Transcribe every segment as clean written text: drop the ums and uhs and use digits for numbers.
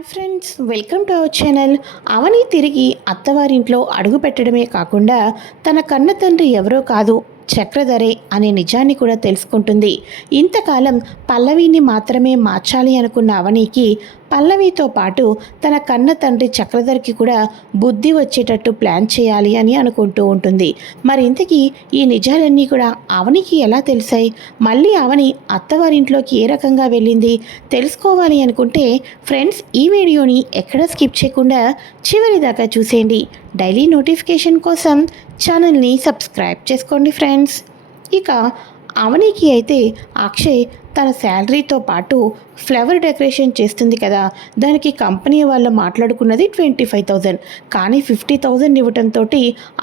Hi friends, welcome to our channel. Avani తిరిగి అత్తవారింట్లో అడుగు పెట్టడమే కాకుండా తన కన్న తండ్రి ఎవరో కాదు, చక్రధరే అనే నిజాన్ని కూడా తెలుసుకుంటుంది. ఇంతకాలం పల్లవిని మాత్రమే మార్చాలి అనుకున్న అవనికి పల్లవితో పాటు తన కన్న తండ్రి చక్రధర్కి కూడా బుద్ధి వచ్చేటట్టు ప్లాన్ చేయాలి అని అనుకుంటూ ఉంటుంది. మరి ఇంతకీ ఈ నిజాలన్నీ కూడా అవనికి ఎలా తెలిసాయి? మళ్ళీ అవని అత్తవారింట్లోకి ఏ రకంగా వెళ్ళింది తెలుసుకోవాలి అనుకుంటే ఫ్రెండ్స్, ఈ వీడియోని ఎక్కడ స్కిప్ చేయకుండా చివరి దాకా చూసేయండి. డైలీ నోటిఫికేషన్ కోసం ఛానల్ని సబ్స్క్రైబ్ చేసుకోండి ఫ్రెండ్స్. ఇక అవనికి అయితే అక్షయ్ తన శాలరీతో పాటు ఫ్లవర్ డెకరేషన్ చేస్తుంది కదా, దానికి కంపెనీ వాళ్ళు మాట్లాడుకున్నది 25,000, కానీ 50,000 ఇవ్వటంతో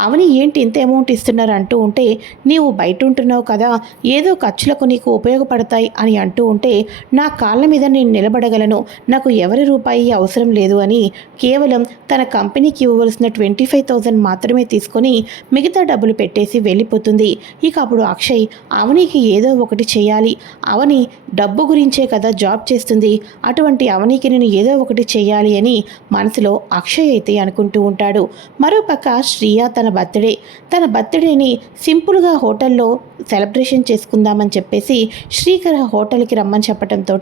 అవని ఏంటి ఇంత అమౌంట్ ఇస్తున్నారు అంటూ ఉంటే, నీవు బయట ఉంటున్నావు కదా, ఏదో ఖర్చులకు నీకు ఉపయోగపడతాయి అని అంటూ ఉంటే, నా కాళ్ళ మీద నేను నిలబడగలను, నాకు ఎవరి రూపాయి అవసరం లేదు అని కేవలం తన కంపెనీకి ఇవ్వవలసిన 25,000 మాత్రమే తీసుకొని మిగతా డబ్బులు పెట్టేసి వెళ్ళిపోతుంది. ఇక అప్పుడు అక్షయ్ అవనికి ఏదో ఒకటి చేయాలి, అవని డబ్బు గురించే కదా జాబ్ చేస్తుంది, అటువంటి అవనికి నేను ఏదో ఒకటి చేయాలి అని మనసులో అక్షయ్ అయితే అనుకుంటూ ఉంటాడు. మరోపక్క శ్రీయ తన బర్త్డేని సింపుల్గా హోటల్లో సెలబ్రేషన్ చేసుకుందామని చెప్పేసి శ్రీకర్ హోటల్కి రమ్మని చెప్పడంతో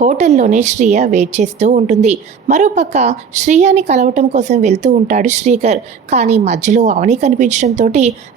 హోటల్లోనే శ్రీయ వెయిట్ చేస్తూ ఉంటుంది. మరోపక్క శ్రీయాని కలవటం కోసం వెళ్తూ ఉంటాడు శ్రీకర్. కానీ మధ్యలో అవని కనిపించడంతో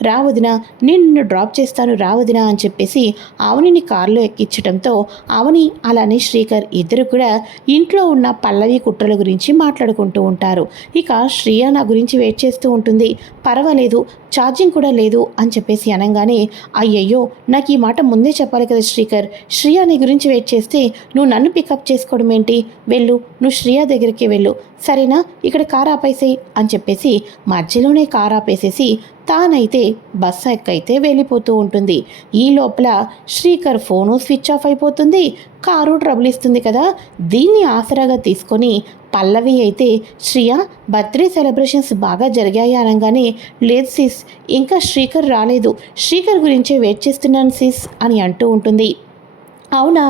రావదినా, నిన్ను డ్రాప్ చేస్తాను రావదినా అని చెప్పేసి అవనిని కారులో ఎక్కించడంతో అవని అలానే శ్రీకర్ ఇద్దరు కూడా ఇంట్లో ఉన్న పల్లవి కుట్రల గురించి మాట్లాడుకుంటూ ఉంటారు. ఇక శ్రీయ నా గురించి వెయిట్ చేస్తూ ఉంటుంది, పర్వాలేదు ఛార్జింగ్ కూడా లేదు అని చెప్పేసి అనగానే, అయ్యయ్యో నాకు ఈ మాట ముందే చెప్పాలి కదా శ్రీకర్, శ్రీయ నీ గురించి వెయిట్ చేస్తే నువ్వు నన్ను పికప్ చేసుకోవడం ఏంటి, వెళ్ళు నువ్వు శ్రీయ దగ్గరికి వెళ్ళు సరేనా, ఇక్కడ కార్ ఆపేసేయి అని చెప్పేసి మధ్యలోనే కార్ ఆపేసేసి తానైతే బస్సు ఎక్కైతే వెళ్ళిపోతూ ఉంటుంది. ఈ లోపల శ్రీకర్ ఫోను స్విచ్ ఆఫ్ అయిపోతుంది, కారు ట్రబుల్ ఇస్తుంది కదా, దీన్ని ఆసరాగా తీసుకొని పల్లవి అయితే శ్రీయ బర్త్డే సెలబ్రేషన్స్ బాగా జరిగాయి అనగానే, లేదు సిస్ ఇంకా శ్రీకర్ రాలేదు, శ్రీకర్ గురించే వెయిట్ చేస్తున్నాను సిస్ అని అంటూ ఉంటుంది. అవునా,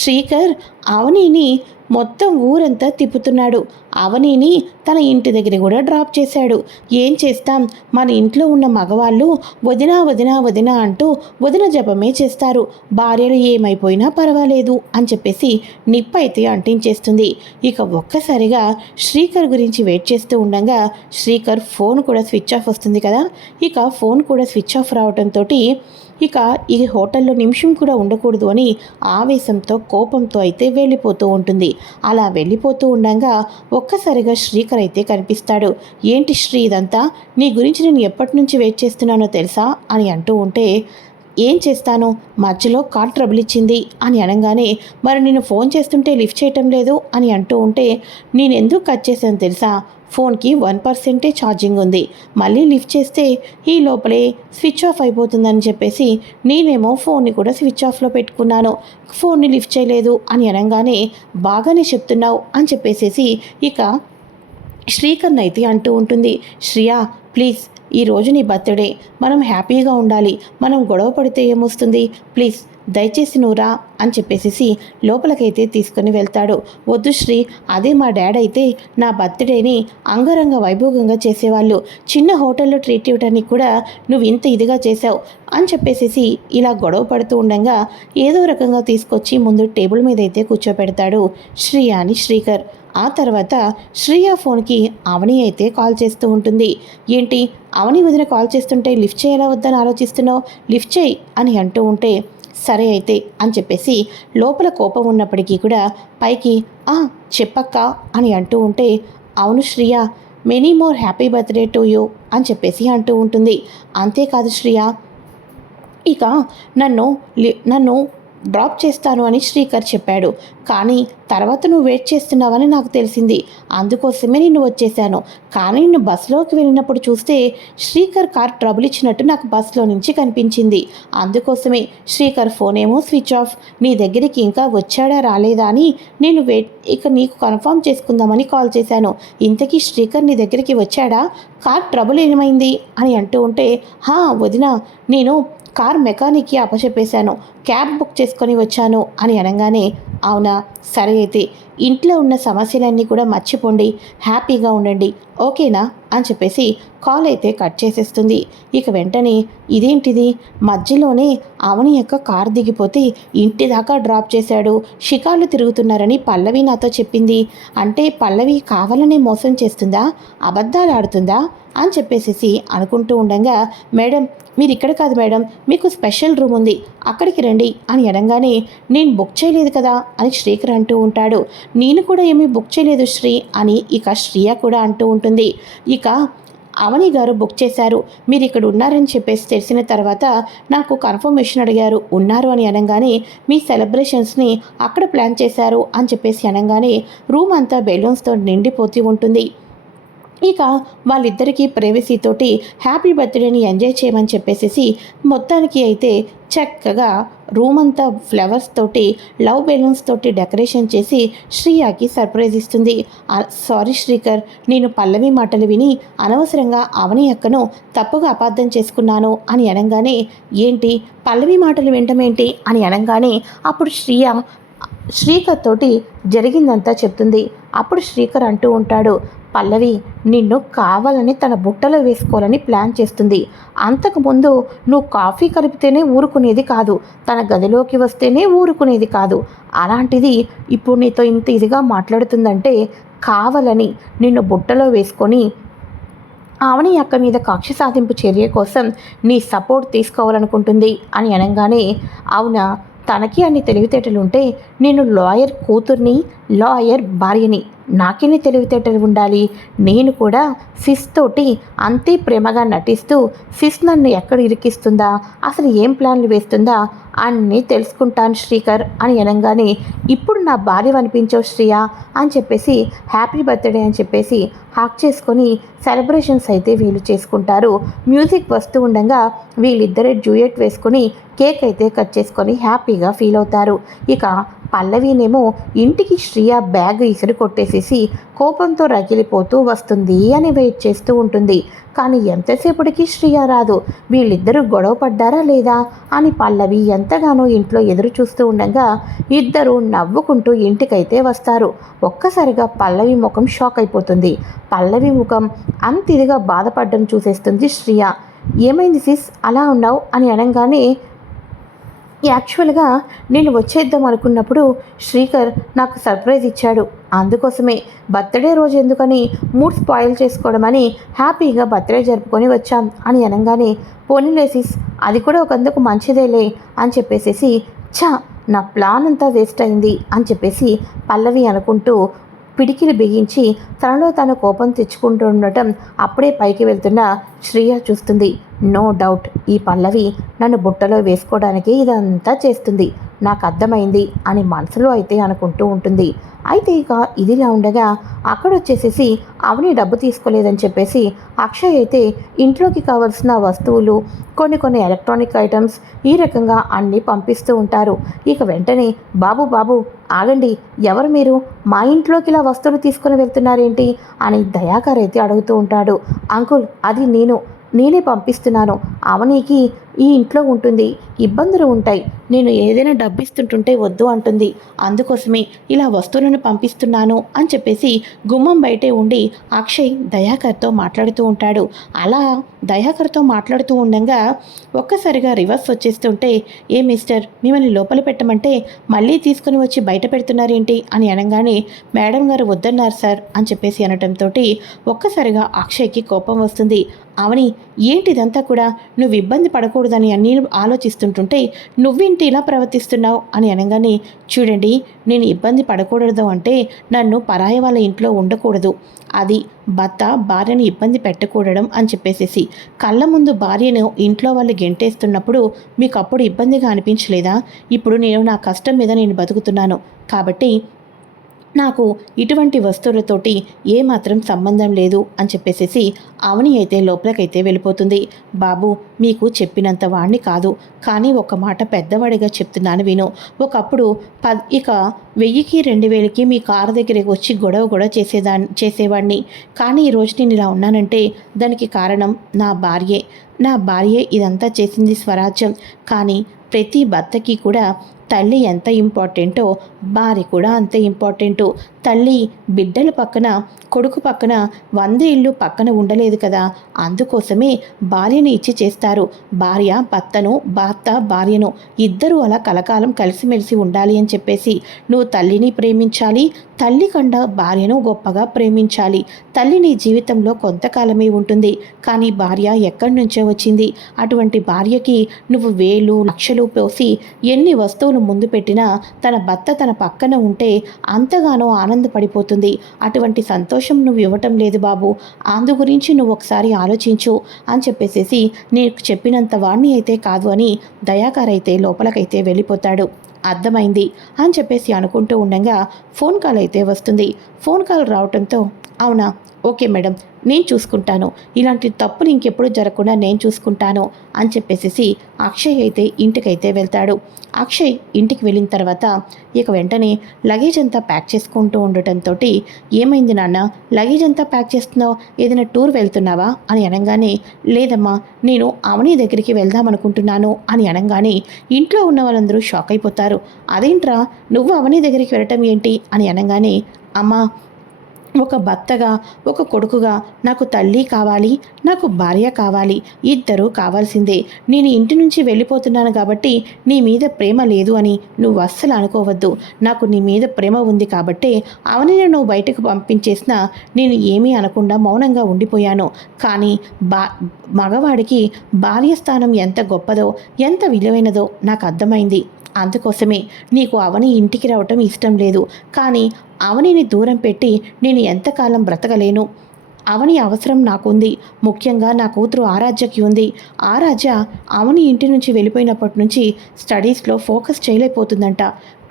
శ్రీకర్ అవనిని మొత్తం ఊరంతా తిప్పుతున్నాడు, అవనిని తన ఇంటి దగ్గర కూడా డ్రాప్ చేశాడు. ఏం చేస్తాం, మన ఇంట్లో ఉన్న మగవాళ్ళు వదినా వదినా వదినా అంటూ వదిన జపమే చేస్తారు, భార్యలు ఏమైపోయినా పర్వాలేదు అని చెప్పేసి నిప్పైతే అంటించేస్తుంది. ఇక ఒక్కసారిగా శ్రీకర్ గురించి వెయిట్ చేస్తూ ఉండగా శ్రీకర్ ఫోన్ కూడా స్విచ్ ఆఫ్ వస్తుంది కదా. ఇక ఫోన్ కూడా స్విచ్ ఆఫ్ రావడంతో ఇక ఈ హోటల్లో నిమిషం కూడా ఉండకూడదు అని ఆవేశంతో కోపంతో అయితే వెళ్ళిపోతూ ఉంటుంది. అలా వెళ్ళిపోతూ ఉండగా ఒక్కసారిగా శ్రీకర్ అయితే కనిపిస్తాడు. ఏంటి శ్రీ ఇదంతా, నీ గురించి నేను ఎప్పటి నుంచి వెయిట్ చేస్తున్నానో తెలుసా అని అంటూ ఉంటే, ఏం చేస్తాను, మధ్యలో కార్ ట్రబుల్ ఇచ్చింది అని అనగానే, మరి నేను ఫోన్ చేస్తుంటే లిఫ్ట్ చేయటం లేదు అని అంటూ ఉంటే, నేను ఎందుకు కట్ చేశాను తెలుసా, ఫోన్కి 1% ఛార్జింగ్ ఉంది, మళ్ళీ లిఫ్ట్ చేస్తే ఈ లోపలే స్విచ్ ఆఫ్ అయిపోతుందని చెప్పేసి నేనేమో ఫోన్ని కూడా స్విచ్ ఆఫ్లో పెట్టుకున్నాను, ఫోన్ని లిఫ్ట్ చేయలేదు అని అనగానే, బాగానే చెప్తున్నావు అని చెప్పేసేసి ఇక శ్రీకర్ణ అయితే అంటూ ఉంటుంది. శ్రియా ప్లీజ్, ఈరోజు నీ బర్త్డే, మనం హ్యాపీగా ఉండాలి, మనం గొడవ పడితే ఏమొస్తుంది, ప్లీజ్ దయచేసి నువ్వు రా అని చెప్పేసి లోపలికైతే తీసుకొని వెళ్తాడు. వద్దు శ్రీ, అదే మా డాడ్ అయితే నా బర్త్డేని అంగరంగ వైభోగంగా చేసేవాళ్ళు, చిన్న హోటల్లో ట్రీట్ ఇవ్వడానికి కూడా నువ్వు ఇంత ఇదిగా చేసావు అని చెప్పేసి ఇలా గొడవ పడుతూ ఉండగా ఏదో రకంగా తీసుకొచ్చి ముందు టేబుల్ మీద అయితే కూర్చోపెడతాడు శ్రీయ అని శ్రీకర్. ఆ తర్వాత శ్రీయ ఫోన్కి అవని అయితే కాల్ చేస్తూ ఉంటుంది. ఏంటి అవని వదిన కాల్ చేస్తుంటే లిఫ్ట్ చేయాలా వద్దని ఆలోచిస్తున్నావు, లిఫ్ట్ చేయి అని అంటూ ఉంటే, సరే అయితే అని చెప్పేసి లోపల కోపం ఉన్నప్పటికీ కూడా పైకి చెప్పక్క అని అంటూ ఉంటే, అవును Shriya, many more happy birthday to you అని చెప్పేసి అంటూ ఉంటుంది. అంతేకాదు శ్రీయ, ఇక నన్ను డ్రాప్ చేస్తాను అని శ్రీకర్ చెప్పాడు, కానీ తర్వాత నువ్వు వెయిట్ చేస్తున్నావని నాకు తెలిసింది, అందుకోసమే నేను వచ్చేసాను, కానీ నేను బస్సులోకి వెళ్ళినప్పుడు చూస్తే శ్రీకర్ కార్ ట్రబుల్ ఇచ్చినట్టు నాకు బస్సులో నుంచి కనిపించింది, అందుకోసమే శ్రీకర్ ఫోన్ ఏమో స్విచ్ ఆఫ్, నీ దగ్గరికి ఇంకా వచ్చాడా రాలేదా అని నేను ఇక నీకు కన్ఫర్మ్ చేసుకుందామని కాల్ చేశాను, ఇంతకీ శ్రీకర్ నీ దగ్గరికి వచ్చాడా, కార్ ట్రబుల్ ఏమైంది అని అంటూ ఉంటే, వదినా నేను కార్ మెకానిక్కి అప్పచెప్పేశాను, క్యాబ్ బుక్ చేసుకొని వచ్చాను అని అనగానే, అవునా, సరే అయితే ఇంట్లో ఉన్న సమస్యలన్నీ కూడా మర్చిపోండి, హ్యాపీగా ఉండండి, ఓకేనా అని చెప్పేసి కాల్ అయితే కట్ చేసేస్తుంది. ఇక వెంటనే ఇదేంటిది, మధ్యలోనే అవని యొక్క కార్ దిగిపోతే ఇంటి దాకా డ్రాప్ చేశాడు, షికార్లు తిరుగుతున్నారని పల్లవి నాతో చెప్పింది. అంటే పల్లవి కావాలనే మోసం చేస్తుందా, అబద్ధాలు ఆడుతుందా అని చెప్పేసి అనుకుంటూ ఉండగా, మేడం మీరు ఇక్కడ కాదు మేడం, మీకు స్పెషల్ రూమ్ ఉంది, అక్కడికి రండి అని అనగానే, నేను బుక్ చేయలేదు కదా అని శ్రీకర్ అంటూ ఉంటాడు. నేను కూడా ఏమీ బుక్ చేయలేదు శ్రీ అని ఇక శ్రియ కూడా అంటూ ఉంటుంది. ఇక అవని గారు బుక్ చేశారు, మీరు ఇక్కడ ఉన్నారని చెప్పేసి తెలిసిన తర్వాత నాకు కన్ఫర్మేషన్ అడిగారు, ఉన్నారు అని అనగానే మీ సెలబ్రేషన్స్ని అక్కడ ప్లాన్ చేశారు అని చెప్పేసి అనగానే రూమ్ అంతా బెలూన్స్తో నిండిపోతూ ఉంటుంది. ఇక వాళ్ళిద్దరికీ ప్రైవసీతోటి హ్యాపీ బర్త్డేని ఎంజాయ్ చేయమని చెప్పేసి మొత్తానికి అయితే చక్కగా రూమ్ అంతా ఫ్లవర్స్ తోటి, లవ్ బెలూన్స్ తోటి డెకరేషన్ చేసి శ్రీయాకి సర్ప్రైజ్ ఇస్తుంది. సారీ శ్రీకర్, నేను పల్లవి మాటలు విని అనవసరంగా అవని అక్కను తప్పుగా అపార్థం చేసుకున్నాను అని అనగానే, ఏంటి పల్లవి మాటలు వింటమేంటి అని అనగానే అప్పుడు శ్రీకర్ తోటి జరిగిందంతా చెప్తుంది. అప్పుడు శ్రీకర్ అంటూ ఉంటాడు, పల్లవి నిన్ను కావాలని తన బుట్టలో వేసుకోవాలని ప్లాన్ చేస్తుంది. అంతకుముందు నువ్వు కాఫీ కలిపితేనే ఊరుకునేది కాదు, తన గదిలోకి వస్తేనే ఊరుకునేది కాదు. అలాంటిది ఇప్పుడు నీతో ఇంత ఇదిగా మాట్లాడుతుందంటే కావాలని నిన్ను బుట్టలో వేసుకొని అవని అక్క మీద కక్ష సాధింపు చర్య కోసం నీ సపోర్ట్ తీసుకోవాలనుకుంటుంది అని అనగానే, అవునా, తనకి అన్ని తెలివితేటలుంటే నేను లాయర్ కూతుర్ని, లాయర్ భార్యని, నాకెన్ని తెలివితేటలు ఉండాలి. నేను కూడా సిస్ తోటి అంతే ప్రేమగా నటిస్తూ సిస్ నన్ను ఎక్కడ ఇరికిస్తుందా, అసలు ఏం ప్లాన్లు వేస్తుందా అన్నీ తెలుసుకుంటాను శ్రీకర్ అని అనగానే, ఇప్పుడు నా భార్య అనిపించావు శ్రియా అని చెప్పేసి హ్యాపీ బర్త్డే అని చెప్పేసి హాక్ చేసుకొని సెలబ్రేషన్స్ అయితే వీళ్ళు చేసుకుంటారు. మ్యూజిక్ వస్తూ ఉండగా వీళ్ళిద్దరే డ్యూయట్ వేసుకొని కేక్ అయితే కట్ చేసుకొని హ్యాపీగా ఫీల్ అవుతారు. ఇక పల్లవినేమో ఇంటికి శ్రియ బ్యాగ్ ఇసురు కొట్టేసేసి కోపంతో రగిలిపోతూ వస్తుంది అని వెయిట్ చేస్తూ ఉంటుంది. కానీ ఎంతసేపటికి శ్రియ రాదు. వీళ్ళిద్దరూ గొడవ పడ్డారా లేదా అని పల్లవి ఎంతగానో ఇంట్లో ఎదురు చూస్తూ ఉండగా ఇద్దరు నవ్వుకుంటూ ఇంటికైతే వస్తారు. ఒక్కసారిగా పల్లవి ముఖం షాక్ అయిపోతుంది. పల్లవి ముఖం అంత ఇదిగా బాధపడడం చూసేస్తుంది శ్రియ. ఏమైంది సిస్ అలా ఉన్నావు అని అనగానే, యాక్చువల్గా నేను వచ్చేద్దాం అనుకున్నప్పుడు శ్రీకర్ నాకు సర్ప్రైజ్ ఇచ్చాడు, అందుకోసమే బర్త్డే రోజు ఎందుకని మూడ్ స్పాయిల్ చేసుకోవడమని హ్యాపీగా బర్త్డే జరుపుకొని వచ్చాం అని అనగానే, పోనీలే సిస్, అది కూడా ఒకందుకు మంచిదేలే అని చెప్పేసి నా ప్లాన్ అంతా వేస్ట్ అయింది అని చెప్పేసి పల్లవి అనుకుంటూ పిడికిలు బిగించి తనలో తన కోపం తెచ్చుకుంటూ ఉండటం అప్పుడే పైకి వెళ్తున్న శ్రియ చూస్తుంది. నో డౌట్ ఈ పల్లవి నన్ను బుట్టలో వేసుకోవడానికి ఇదంతా చేస్తుంది, నాకు అర్థమైంది అని మనసులో అయితే అనుకుంటూ ఉంటుంది. అయితే ఇక ఇదిలా ఉండగా అక్కడొచ్చేసేసి అవని డబ్బు తీసుకోలేదని చెప్పేసి అక్షయ్ అయితే ఇంట్లోకి కావలసిన వస్తువులు, కొన్ని ఎలక్ట్రానిక్ ఐటమ్స్ ఈ రకంగా అన్నీ పంపిస్తూ ఉంటారు. ఇక వెంటనే బాబు బాబు ఆగండి, ఎవరు మీరు, మా ఇంట్లోకి ఇలా వస్తువులు తీసుకుని వెళ్తున్నారేంటి అని దయాకర్ అయితే అడుగుతూ ఉంటాడు. అంకుల్ అది నేనే పంపిస్తున్నాను, అవనికి ఈ ఇంట్లో ఉంటుంది, ఇబ్బందులు ఉంటాయి, నేను ఏదైనా డబ్బు ఇస్తుంటుంటే వద్దు అంటుంది, అందుకోసమే ఇలా వస్తువులను పంపిస్తున్నాను అని చెప్పేసి గుమ్మం బయటే ఉండి అక్షయ్ దయాకర్తో మాట్లాడుతూ ఉంటాడు. అలా దయాకర్తో మాట్లాడుతూ ఉండగా ఒక్కసారిగా రివర్స్ వచ్చేస్తుంటే, ఏ మిస్టర్, మిమ్మల్ని లోపల పెట్టమంటే మళ్ళీ తీసుకుని వచ్చి బయట పెడుతున్నారేంటి అని అనగానే, మేడం గారు వద్దన్నారు సార్ అని చెప్పేసి అనటంతో ఒక్కసారిగా అక్షయ్కి కోపం వస్తుంది. అవని ఏంటిదంతా కూడా, నువ్వు ఇబ్బంది పడకూడదని అన్నీ ఆలోచిస్తుంటుంటే నువ్వేంటి ఇలా ప్రవర్తిస్తున్నావు అని అనగానే, చూడండి నేను ఇబ్బంది పడకూడదు అంటే నన్ను పరాయి వాళ్ళ ఇంట్లో ఉండకూడదు, అది భర్త భార్యను ఇబ్బంది పెట్టకూడడం అని చెప్పేసేసి కళ్ళ ముందు భార్యను ఇంట్లో వాళ్ళు గెంటేస్తున్నప్పుడు మీకు అప్పుడు ఇబ్బందిగా అనిపించలేదా? ఇప్పుడు నేను నా కష్టం మీద నేను బతుకుతున్నాను కాబట్టి నాకు ఇటువంటి వస్తువులతోటి ఏమాత్రం సంబంధం లేదు అని చెప్పేసేసి అవని అయితే లోపలికైతే వెళ్ళిపోతుంది. బాబు మీకు చెప్పినంత వాడిని కాదు, కానీ ఒక మాట పెద్దవాడిగా చెప్తున్నాను విను. ఒకప్పుడు ఇక 1000కి 2000కి మీ కారు దగ్గరికి వచ్చి గొడవ చేసేవాడిని, కానీ ఈరోజు నేను ఇలా ఉన్నానంటే దానికి కారణం నా భార్యే ఇదంతా చేసింది స్వరాజ్యం. కానీ ప్రతి భర్తకి కూడా తల్లి ఎంత ఇంపార్టెంటో భార్య కూడా అంతే ఇంపార్టెంటు. తల్లి బిడ్డల పక్కన, కొడుకు పక్కన 100 ఇళ్ళు పక్కన ఉండలేదు కదా, అందుకోసమే భార్యను ఇచ్చి చేస్తారు. భార్య భర్తను, భర్త భార్యను, ఇద్దరూ అలా కలకాలం కలిసిమెలిసి ఉండాలి అని చెప్పేసి నువ్వు తల్లిని ప్రేమించాలి, తల్లి కన్నా భార్యను గొప్పగా ప్రేమించాలి. తల్లి నీ జీవితంలో కొంతకాలమే ఉంటుంది, కానీ భార్య ఎక్కడి నుంచో వచ్చింది. అటువంటి భార్యకి నువ్వు వేలు లక్షలు పోసి ఎన్ని వస్తువులు ముందు పెట్టినా తన భర్త తన పక్కన ఉంటే అంతగానో ఆనందపడిపోతుంది. అటువంటి సంతోషం నువ్వు ఇవ్వటం లేదు బాబు, అందు గురించి నువ్వు ఒకసారి ఆలోచించు అని చెప్పేసేసి నీకు చెప్పినంత వాణ్ణి అయితే కాదు అని దయాకర్ అయితే లోపలికైతే వెళ్ళిపోతాడు. అర్థమైంది అని చెప్పేసి అనుకుంటూ ఉండగా ఫోన్ కాల్ అయితే వస్తుంది. ఫోన్ కాల్ రావడంతో అవునా, ఓకే మేడం, నేను చూసుకుంటాను, ఇలాంటి తప్పులు ఇంకెప్పుడు జరగకుండా నేను చూసుకుంటాను అని చెప్పేసి అక్షయ్ అయితే ఇంటికైతే వెళ్తాడు. అక్షయ్ ఇంటికి వెళ్ళిన తర్వాత ఇక వెంటనే లగేజ్ అంతా ప్యాక్ చేసుకుంటూ ఉండటంతో ఏమైంది నాన్న, లగేజ్ అంతా ప్యాక్ చేస్తున్నావు, ఏదైనా టూర్ వెళ్తున్నావా అని అనగానే లేదమ్మా, నేను అవని దగ్గరికి వెళ్దామనుకుంటున్నాను అని అనగానే ఇంట్లో ఉన్న వాళ్ళందరూ షాక్ అయిపోతారు. అదేంట్రా నువ్వు అవని దగ్గరికి వెళ్ళటం ఏంటి అని అనగానే అమ్మా, ఒక భర్తగా, ఒక కొడుకుగా నాకు తల్లి కావాలి, నాకు భార్య కావాలి, ఇద్దరూ కావాల్సిందే. నేను ఇంటి నుంచి వెళ్ళిపోతున్నాను కాబట్టి నీ మీద ప్రేమ లేదు అని నువ్వు అస్సలు అనుకోవద్దు. నాకు నీ మీద ప్రేమ ఉంది కాబట్టే అవని నువ్వు బయటకు పంపించేసినా నేను ఏమీ అనకుండా మౌనంగా ఉండిపోయాను. కానీ మగవాడికి భార్య స్థానం ఎంత గొప్పదో, ఎంత విలువైనదో నాకు అర్థమైంది. అందుకోసమే నీకు అవని ఇంటికి రావటం ఇష్టం లేదు. కానీ అవనిని దూరం పెట్టి నేను ఎంతకాలం బ్రతకలేను. అవని అవసరం నాకుంది. ముఖ్యంగా నా కూతురు ఆరాధ్యకి ఉంది. ఆరాధ్య అవని ఇంటి నుంచి వెళ్ళిపోయినప్పటి నుంచి స్టడీస్లో ఫోకస్ చేయలేకపోతుందంట.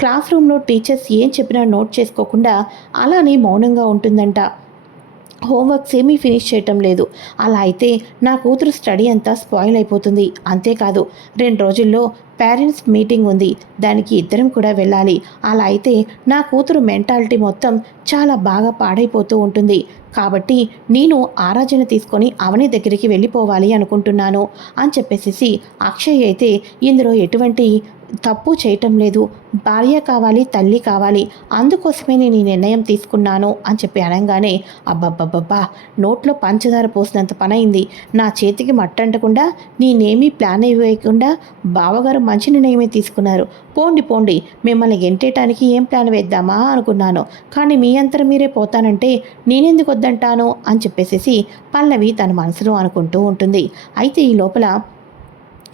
క్లాస్ రూమ్లో టీచర్స్ ఏం చెప్పినా నోట్ చేసుకోకుండా అలానే మౌనంగా ఉంటుందంట. హోంవర్క్స్ ఏమీ ఫినిష్ చేయటం లేదు. అలా అయితే నా కూతురు స్టడీ అంతా స్పాయిల్ అయిపోతుంది. అంతేకాదు 2 రోజుల్లో పేరెంట్స్ మీటింగ్ ఉంది, దానికి ఇద్దరం కూడా వెళ్ళాలి. అలా అయితే నా కూతురు మెంటాలిటీ మొత్తం చాలా బాగా పాడైపోతూ ఉంటుంది. కాబట్టి నేను ఆరాధన తీసుకొని అవని దగ్గరికి వెళ్ళిపోవాలి అనుకుంటున్నాను అని చెప్పేసి అక్షయ్ అయితే ఇందులో ఎటువంటి తప్పు చేయటం లేదు, భార్య కావాలి, తల్లి కావాలి, అందుకోసమే నేను ఈ నిర్ణయం తీసుకున్నాను అని చెప్పి అనగానే అబ్బబ్బబ్బబ్బా, నోట్లో పంచదార పోసినంత పని అయింది. నా చేతికి మట్టంటకుండా నేనేమీ ప్లాన్ వేయకుండా బావగారు మంచి నిర్ణయమే తీసుకున్నారు. పోండి పోండి, మిమ్మల్ని గెంటేయటానికి ఏం ప్లాన్ వేద్దామా అనుకున్నాను, కానీ మీ అంతరం మీరే పోతానంటే నేనెందుకు వద్దంటాను అని చెప్పేసి పల్లవి తన మనసులో అనుకుంటూ ఉంటుంది. అయితే ఈ లోపల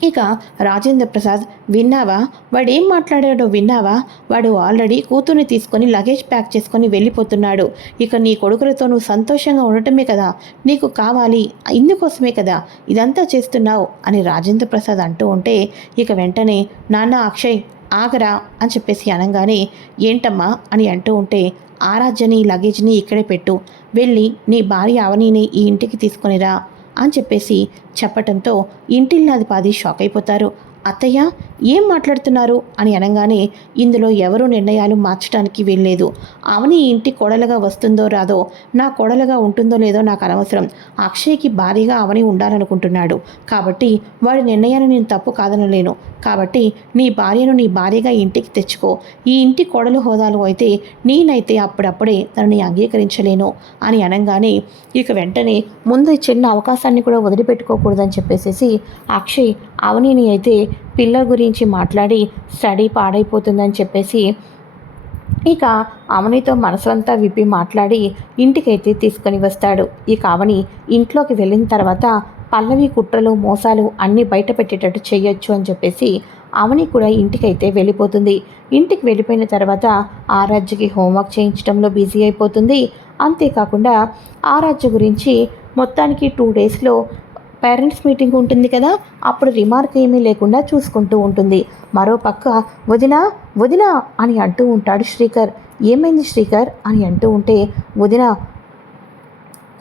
ఇక రాజేంద్ర ప్రసాద్, విన్నావా, వాడేం మాట్లాడాడో విన్నావా, వాడు ఆల్రెడీ కూతుర్ని తీసుకొని లగేజ్ ప్యాక్ చేసుకొని వెళ్ళిపోతున్నాడు. ఇక నీ కొడుకులతో నువ్వు సంతోషంగా ఉండటమే కదా నీకు కావాలి, ఇందుకోసమే కదా ఇదంతా చేస్తున్నావు అని రాజేంద్ర ప్రసాద్ అంటూ ఉంటే ఇక వెంటనే నాన్న అక్షయ్ ఆగరా అని చెప్పేసి అనగానే ఏంటమ్మా అని అంటూ ఉంటే ఆరాధ్యని లగేజ్ని ఇక్కడే పెట్టు, వెళ్ళి నీ భార్య అవనిని ఈ ఇంటికి తీసుకొనిరా అని చెప్పేసి చెప్పటంతో ఇంటిల్లాదిపాది షాక్ అయిపోతారు. అత్తయ్య ఏం మాట్లాడుతున్నారు అని అనగానే ఇందులో ఎవరూ నిర్ణయాలు మార్చడానికి వీల్లేదు. అవని ఇంటి కోడలుగా వస్తుందో రాదో, నా కోడలుగా ఉంటుందో లేదో నాకు అనవసరం. అక్షయ్కి భారీగా అవని ఉండాలనుకుంటున్నాడు కాబట్టి వాడి నిర్ణయాన్ని నేను తప్పు కాదనలేను. కాబట్టి నీ భార్యను నీ భార్యగా ఇంటికి తెచ్చుకో. ఈ ఇంటి కోడలు హోదాలు అయితే నేనైతే అప్పుడప్పుడే తనని అంగీకరించలేను అని అనగానే ఇక వెంటనే ముందు చిన్న అవకాశాన్ని కూడా వదిలిపెట్టుకోకూడదని చెప్పేసి అక్షయ్ అవనిని అయితే పిల్లల గురించి మాట్లాడి స్టడీ పాడైపోతుందని చెప్పేసి ఇక అవనితో మనసంతా విప్పి మాట్లాడి ఇంటికైతే తీసుకొని వస్తాడు. ఇక అవని ఇంట్లోకి వెళ్ళిన తర్వాత పల్లవి కుట్రలు మోసాలు అన్నీ బయట పెట్టేటట్టు చేయొచ్చు అని చెప్పేసి అవని కూడా ఇంటికైతే వెళ్ళిపోతుంది. ఇంటికి వెళ్ళిపోయిన తర్వాత ఆరాధ్యకి హోంవర్క్ చేయించడంలో బిజీ అయిపోతుంది. అంతేకాకుండా ఆరాధ్య గురించి మొత్తానికి 2 డేస్లో పేరెంట్స్ మీటింగ్ ఉంటుంది కదా, అప్పుడు రిమార్క్ ఏమీ లేకుండా చూసుకుంటూ ఉంటుంది. మరోపక్క వదినా వదినా అని అంటూ ఉంటాడు శ్రీకర్. ఏమైంది శ్రీకర్ అని అంటూ ఉంటే వదిన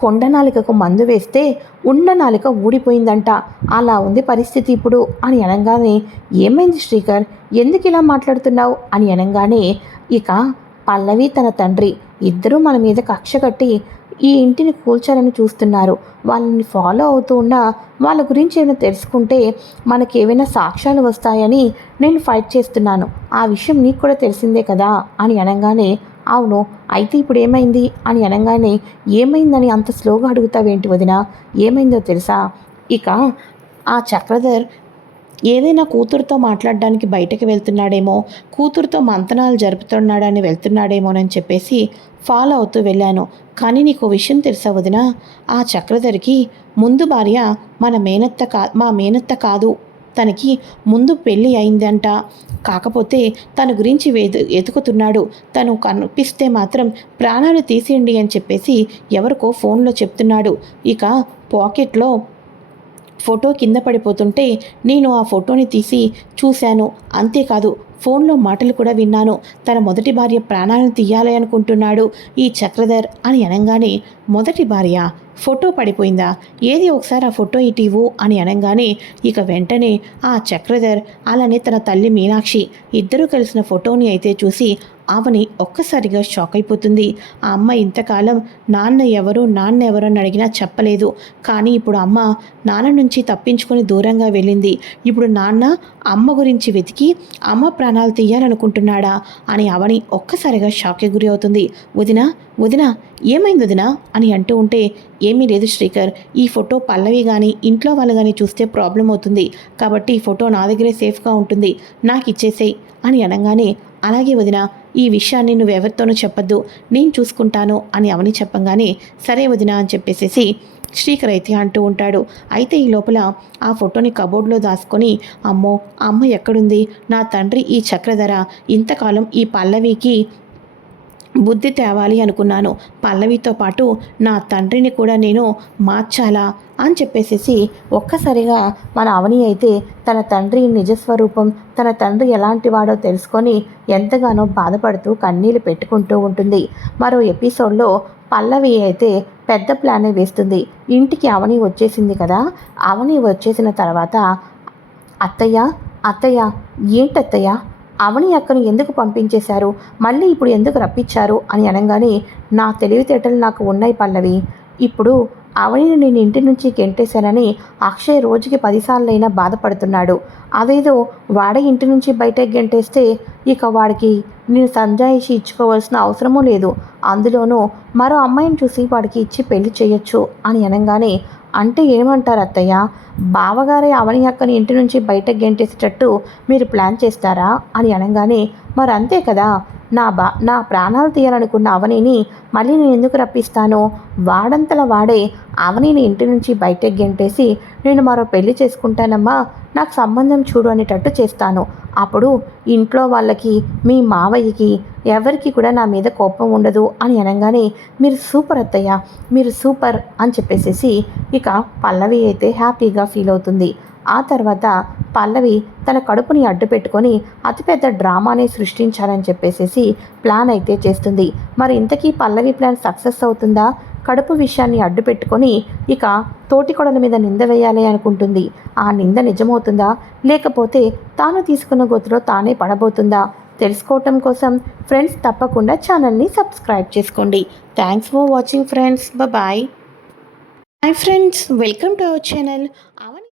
కొండ నాలికకు మందు వేస్తే ఉన్న నాలిక ఊడిపోయిందంట, అలా ఉంది పరిస్థితి ఇప్పుడు అని అనగానే ఏమైంది శ్రీకర్, ఎందుకు ఇలా మాట్లాడుతున్నావు అని అనగానే ఇక పల్లవి తన తండ్రి ఇద్దరూ మన మీద కక్ష కట్టి ఈ ఇంటిని కూల్చాలని చూస్తున్నారు. వాళ్ళని ఫాలో అవుతూ ఉన్నా వాళ్ళ గురించి ఏమైనా తెలుసుకుంటే మనకేమైనా సాక్ష్యాలు వస్తాయని నేను ఫైట్ చేస్తున్నాను. ఆ విషయం నీకు కూడా తెలిసిందే కదా అని అనగానే, అవును, అయితే ఇప్పుడు ఏమైంది అని అనగానే, ఏమైందని అంత స్లోగా అడుగుతావేంటి వదినా, ఏమైందో తెలుసా? ఇక ఆ చక్రధర్ ఏదైనా కూతురుతో మాట్లాడడానికి బయటకు వెళ్తున్నాడేమో, కూతురుతో మంతనాలు జరుపుతున్నాడని వెళ్తున్నాడేమోనని చెప్పేసి ఫాలో అవుతూ వెళ్ళాను. కానీ నీకు విషయం తెలుసా వదినా, ఆ చక్రధర్కి ముందు భార్య మా మేనత్త కాదు, తనకి ముందు పెళ్ళి అయిందంట. కాకపోతే తన గురించి ఎతుకుతున్నాడు. తను కనిపిస్తే మాత్రం ప్రాణాలు తీసేయండి అని చెప్పేసి ఎవరికో ఫోన్లో చెప్తున్నాడు. ఇక పాకెట్లో ఫోటో కింద పడిపోతుంటే నేను ఆ ఫోటోని తీసి చూశాను. అంతేకాదు ఫోన్లో మాటలు కూడా విన్నాను. తన మొదటి భార్య ప్రాణాలను తీయాలి అనుకుంటున్నాడు ఈ చక్రధర్ అని అనగానే, మొదటి భార్య ఫోటో పడిపోయిందా? ఏది ఒకసారి ఆ ఫోటో ఇటీవు అని అనగానే, ఇక వెంటనే ఆ చక్రధర్ అలానే తన తల్లి మీనాక్షి ఇద్దరూ కలిసిన ఫోటోని అయితే చూసి అవని ఒక్కసారిగా షాక్ అయిపోతుంది. ఆ అమ్మ ఇంతకాలం నాన్న ఎవరు అని అడిగినా చెప్పలేదు. కానీ ఇప్పుడు అమ్మ నాన్న నుంచి తప్పించుకొని దూరంగా వెళ్ళింది. ఇప్పుడు నాన్న అమ్మ గురించి వెతికి అమ్మ ప్రాణాలు తీయాలనుకుంటున్నాడా అని అవని ఒక్కసారిగా షాక్కి గురి అవుతుంది. వదినా ఏమైంది వదినా అని అంటూ ఉంటే, ఏమీ లేదు శ్రీకర్, ఈ ఫోటో పల్లవి కానీ ఇంట్లో వాళ్ళు కానీ చూస్తే ప్రాబ్లం అవుతుంది. కాబట్టి ఈ ఫోటో నా దగ్గరే సేఫ్గా ఉంటుంది, నాకు ఇచ్చేసేయి అని అనగానే, అలాగే వదినా, ఈ విషయాన్ని నువ్వెవరితోనూ చెప్పొద్దు, నేను చూసుకుంటాను అని అవని చెప్పంగానే, సరే వదినా అని చెప్పేసేసి శ్రీకర్ అయితే అంటూ ఉంటాడు. అయితే ఈ లోపల ఆ ఫోటోని కబోర్డ్లో దాచుకొని, అమ్మో అమ్మ ఎక్కడుంది, నా తండ్రి ఈ చక్రధర ఇంతకాలం ఈ పల్లవికి బుద్ధి తేవాలి అనుకున్నాను. పల్లవితో పాటు నా తండ్రిని కూడా నేను మార్చాలా అని చెప్పేసేసి ఒక్కసారిగా మన అవని అయితే తన తండ్రి నిజస్వరూపం, తన తండ్రి ఎలాంటి వాడో తెలుసుకొని ఎంతగానో బాధపడుతూ కన్నీళ్ళు పెట్టుకుంటూ ఉంటుంది. మరో ఎపిసోడ్లో పల్లవి అయితే పెద్ద ప్లానే వేస్తుంది. ఇంటికి అవని వచ్చేసింది కదా, అవని వచ్చేసిన తర్వాత అత్తయ్య అత్తయ్య ఏంటత్తయ్య, అవని అక్కను ఎందుకు పంపించేశారు, మళ్ళీ ఇప్పుడు ఎందుకు రప్పించారు అని అనగానే, నా తెలివితేటలు నాకు ఉన్నాయి పల్లవి. ఇప్పుడు అవనిని నేను ఇంటి నుంచి గెంటేశానని అక్షయ్ రోజుకి 10 సార్లైనా బాధపడుతున్నాడు. అదేదో వాడే ఇంటి నుంచి బయటకు గెంటేస్తే ఇక వాడికి నేను సంజాయిషి ఇచ్చుకోవాల్సిన అవసరమూ లేదు. అందులోనూ మరో అమ్మాయిని చూసి వాడికి ఇచ్చి పెళ్లి చేయొచ్చు అని అనగానే, అంటే ఏమంటారు అత్తయ్య, బావగారే అవని అక్కని ఇంటి నుంచి బయటకు గెంటేసేటట్టు మీరు ప్లాన్ చేస్తారా అని అనగానే, మరి అంతే కదా, నా ప్రాణాలు తీయాలనుకున్న అవనిని మళ్ళీ నేను ఎందుకు రప్పిస్తాను, వాడంతల వాడే అవనిని ఇంటి నుంచి బయటకు గెంటేసి నేను మరో పెళ్లి చేసుకుంటానమ్మా, నాకు సంబంధం చూడు అనేటట్టు చేస్తాను. అప్పుడు ఇంట్లో వాళ్ళకి, మీ మావయ్యకి ఎవరికి కూడా నా మీద కోపం ఉండదు అని అనగానే, మీరు సూపర్ అత్తయ్య, మీరు సూపర్ అని చెప్పేసేసి ఇక పల్లవి అయితే హ్యాపీగా ఫీల్ అవుతుంది. ఆ తర్వాత పల్లవి తన కడుపుని అడ్డు పెట్టుకొని అతిపెద్ద డ్రామానే సృష్టించాలని చెప్పేసేసి ప్లాన్ అయితే చేస్తుంది. మరి ఇంతకీ పల్లవి ప్లాన్ సక్సెస్ అవుతుందా? కడుపు విషయాన్ని అడ్డు పెట్టుకొని ఇక తోటికొడల మీద నింద వేయాలి అనుకుంటుంది. ఆ నింద నిజమవుతుందా, లేకపోతే తాను తీసుకున్న గొంతులో తానే పడబోతుందా? తెలుసుకోవటం కోసం ఫ్రెండ్స్ తప్పకుండా ఛానల్ని సబ్స్క్రైబ్ చేసుకోండి. Thanks for watching friends. Bye. Hi friends, welcome to our channel.